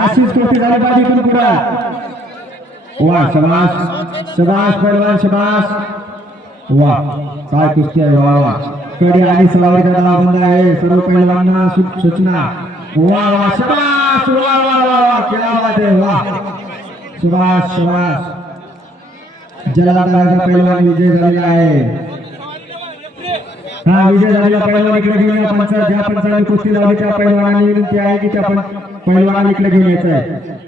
अशीच कोटी झाली पाहिजे इथून पुढं. वा शबास शबास पैलवान शबास वा काय कुस्ती आहे वा वा. कडी आणि सलावरीचा दला बंद आहे. सर्व पहिल्यांना सूचना. वा वा शबास वा वा वा वा. केला बात आहे वा सुभाष सुभाष जलादाराचा पैलवान विजय झालेला आहे. हा विजय झालेला पैलवान इकडे घेऊन या पंच ज्या पंचाने कुस्ती लावली त्या पैलवानांनी विनंती आहे की त्या पैलवानाला इकडे घेऊन यायचं आहे?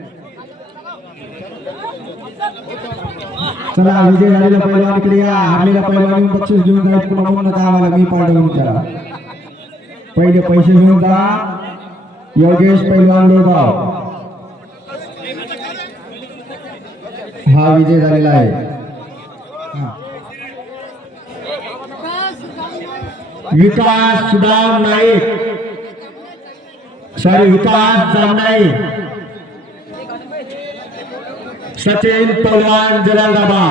चला विजय झालेला पैलवान इकडे या. हारलेल्या पैलवान बक्षीस घेऊन जाईल. पुन्हा मी पाठवून करा पहिले पैसे घेऊन जा. योगेश पैलवान लोगाव हा विजय झालेला आहे. विकास सुदाम नाईक सॉरी विकास जामनाई सचिन पवार जलालदाबा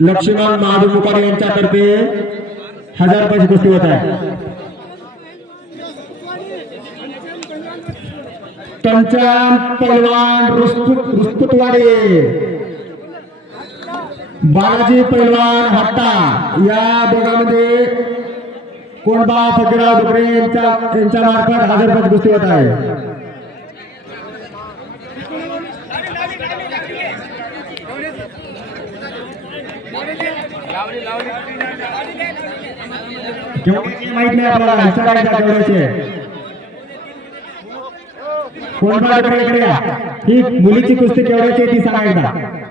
लक्ष्मण महादू मुकारे यांच्यातर्फे हजार रुपयाची कुस्ती होत आहे. पंचायत पहलवान रुस्तुत रुस्तुतवाडे. बालाजी पैलवान हट्टा. या दोघांमध्ये कोंडबा फकीराव डुकरे यांच्या यांच्या मार्फत हजरपत रुपयाची कुस्ती होत आहे. माहीत नाही आपल्याला विचारायचा केवढ्याचे कोणबा दुबरे ही मुलीची कुस्ती केवढ्याची ती सांगा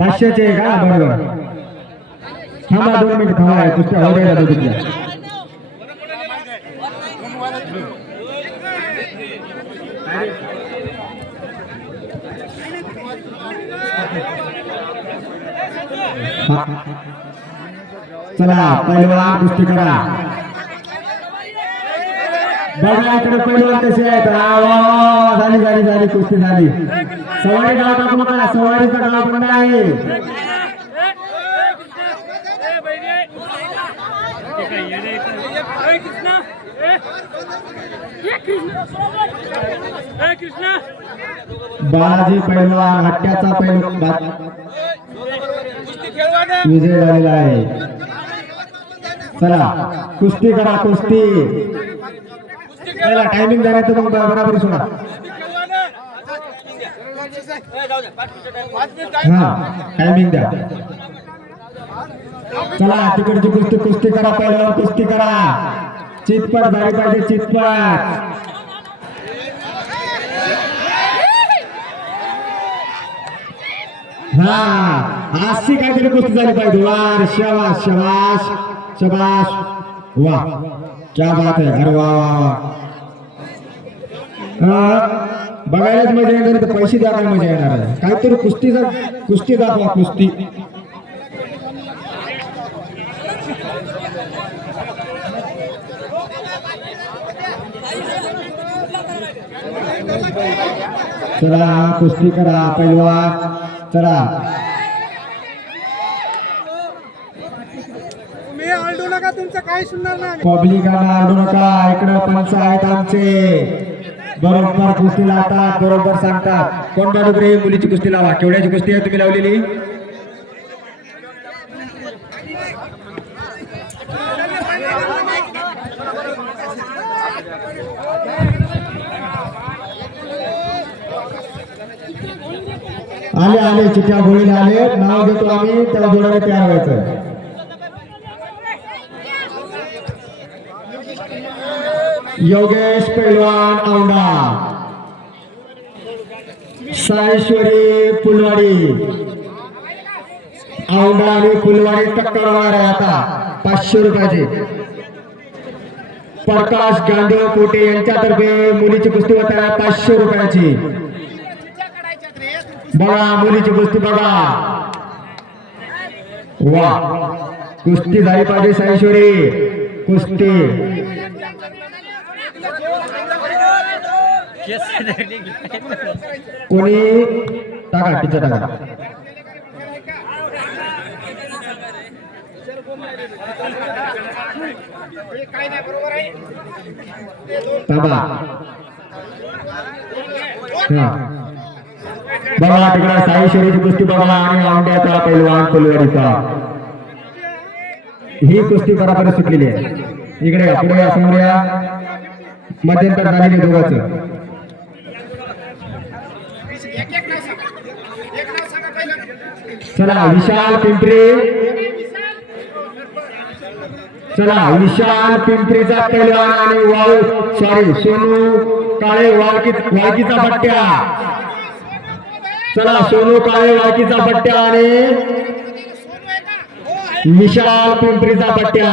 पाचशेचे आहे का बरोबर. थांबा दोन मिनिट थांबा कुस्त्या होऊ द्या दोघीतल्या चला पहिलवान कुस्ती करा. बघा इकडे पहिलवान कसे आहेत झाली झाली झाली कुस्ती झाली. सवारी गाव टाकू नका सवारीचा गाव पण आहे बालाजी पैलवान हट्ट्याचा पैलवान विजय झालेला आहे. चला कुस्ती करा कुस्ती. चला टायमिंग द्या तर मग बराबर सोडा हा टायमिंग द्या चला तिकडची कुस्ती कुस्ती करा पहिलवान कुस्ती करा चितपट झाली पाहिजे चितपट हा अशी काहीतरी कुस्ती झाली पाहिजे वार शबाश शबाश शबाश वा क्या बात आहे अरे वा हा, बघायलाच मजा येणार तर पैसे द्या काय मजा येणार आहे. काहीतरी कुस्तीचा कुस्ती दाखवा कुस्ती. चला कुस्ती करा पैलवान. चला तुम्ही आलडू नका तुमचं काही सुनणार नाही पब्लिकांना आडू नका इकडे पंच आहेत आमचे. बरोबर कुस्ती लावतात बरोबर सांगतात. कोणत्या डुगरे मुलीची कुस्ती लावा. केवढ्याची कुस्ती आहे तुम्ही लावलेली? आले आले. चिठ्या गोळीला आले. नाव घेतो आम्ही. त्याला जोडायला तयार व्हायचं योगेश पैलवान औंढा सायश्वरी फुलवाडी औंढा आणि फुलवाडी टक्कर होणार आहे आता, पाचशे रुपयाची. प्रकाश गांधीव कोटे यांच्यातर्फे मुलीची कुस्ती होत आहे पाचशे रुपयाची. बघा, मुलीची कुस्ती बघा. वा, कुस्ती झाली कुस्ती कोणी टाका टीचर टाका काय थांबा हा. बघा तिकडे साई शरीची कुस्ती बघा आणि औंड्याचा पैलवान कोलवाडीचा ही कुस्ती बराबर सुटलेली आहे. इकडे पुढे समोर या. मध्यंतर झालेली दोघांचं. चला विशाल पिंपरी. चला विशाल पिंपरीचा पैलवान आणि वाळू. सॉरी सोनू काळे वाळकी वाळकीचा पट्ट्या चला सोनू काळे वाळकीचा पट्ट्या आणि विशाल पिंपरीचा पट्ट्या.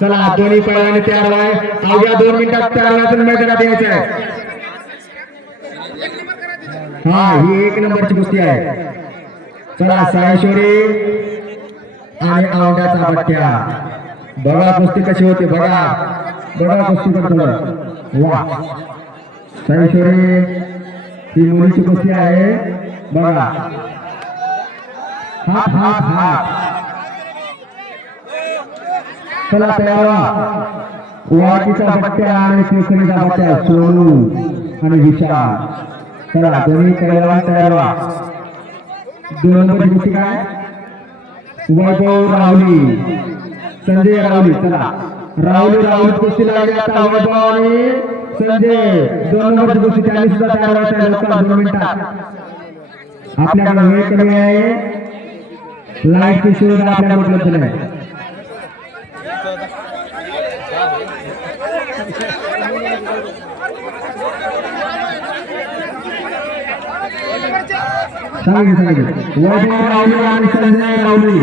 चला दोन्ही पैलवानी तयार आहे अवघ्या दोन मिनिटात तयार व्हायचं मैदानात यायचं हा ही एक नंबरची कुस्ती आहे. चला सायश्वरी आणि औंड्याचा पट्ट्या. बघा कुस्ती कशी होते बघा. बघा कुस्ती करतो वा. सायश्वरी ही मुलीची कुस्ती आहे. बघा. हात हात हात. चला तयार व्हा पट्ट्या आणि केसरीचा पट्ट्या सोनू आणि विशाल. चला दोन्ही कैलावा तयार व्हा. दोन नंबरची कुस्ती काय? वैभव राहुली. संजय राहुली चला. राहुली राहुल कुस्ती लागली आता वैभव आणि संजय. दोन नंबरची कुस्ती त्यांनी सुद्धा तयार व्हायचं लोकांना दोन मिनिटात. आपल्याकडे वेळ कमी आहे. लाईटची सुविधा आपल्याला उपलब्ध नाही. सांगितलं सांगितलं वैभव राहुली आणि संजय राहुली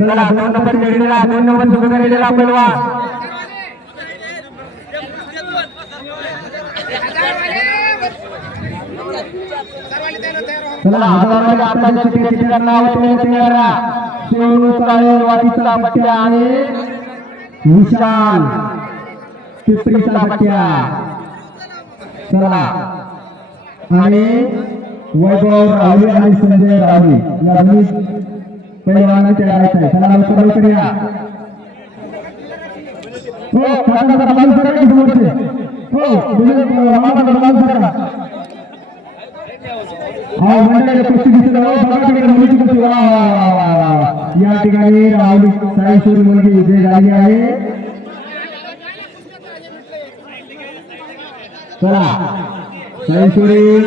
चला दोन नंबर निघलेला दोन नंबर सुरू केलेला पैलवा चला हजाराला आता जे चिठ्ठी करणार ते तयार राहा सोनू काळे वाटीचा पट्ट्या आणि विशाल पिपरीचा पट्ट्या चला आणि वैभव राहुल आणि संजय राहुल या दोन्ही पैलवानांना तयार आहे चला लवकर लवकर या हो करा की समोरचे हो तुम्ही रामाचा या ठिकाणी राहुल साईश्वरी मुलगी विजय झाली आहे. चला. साईश्वरी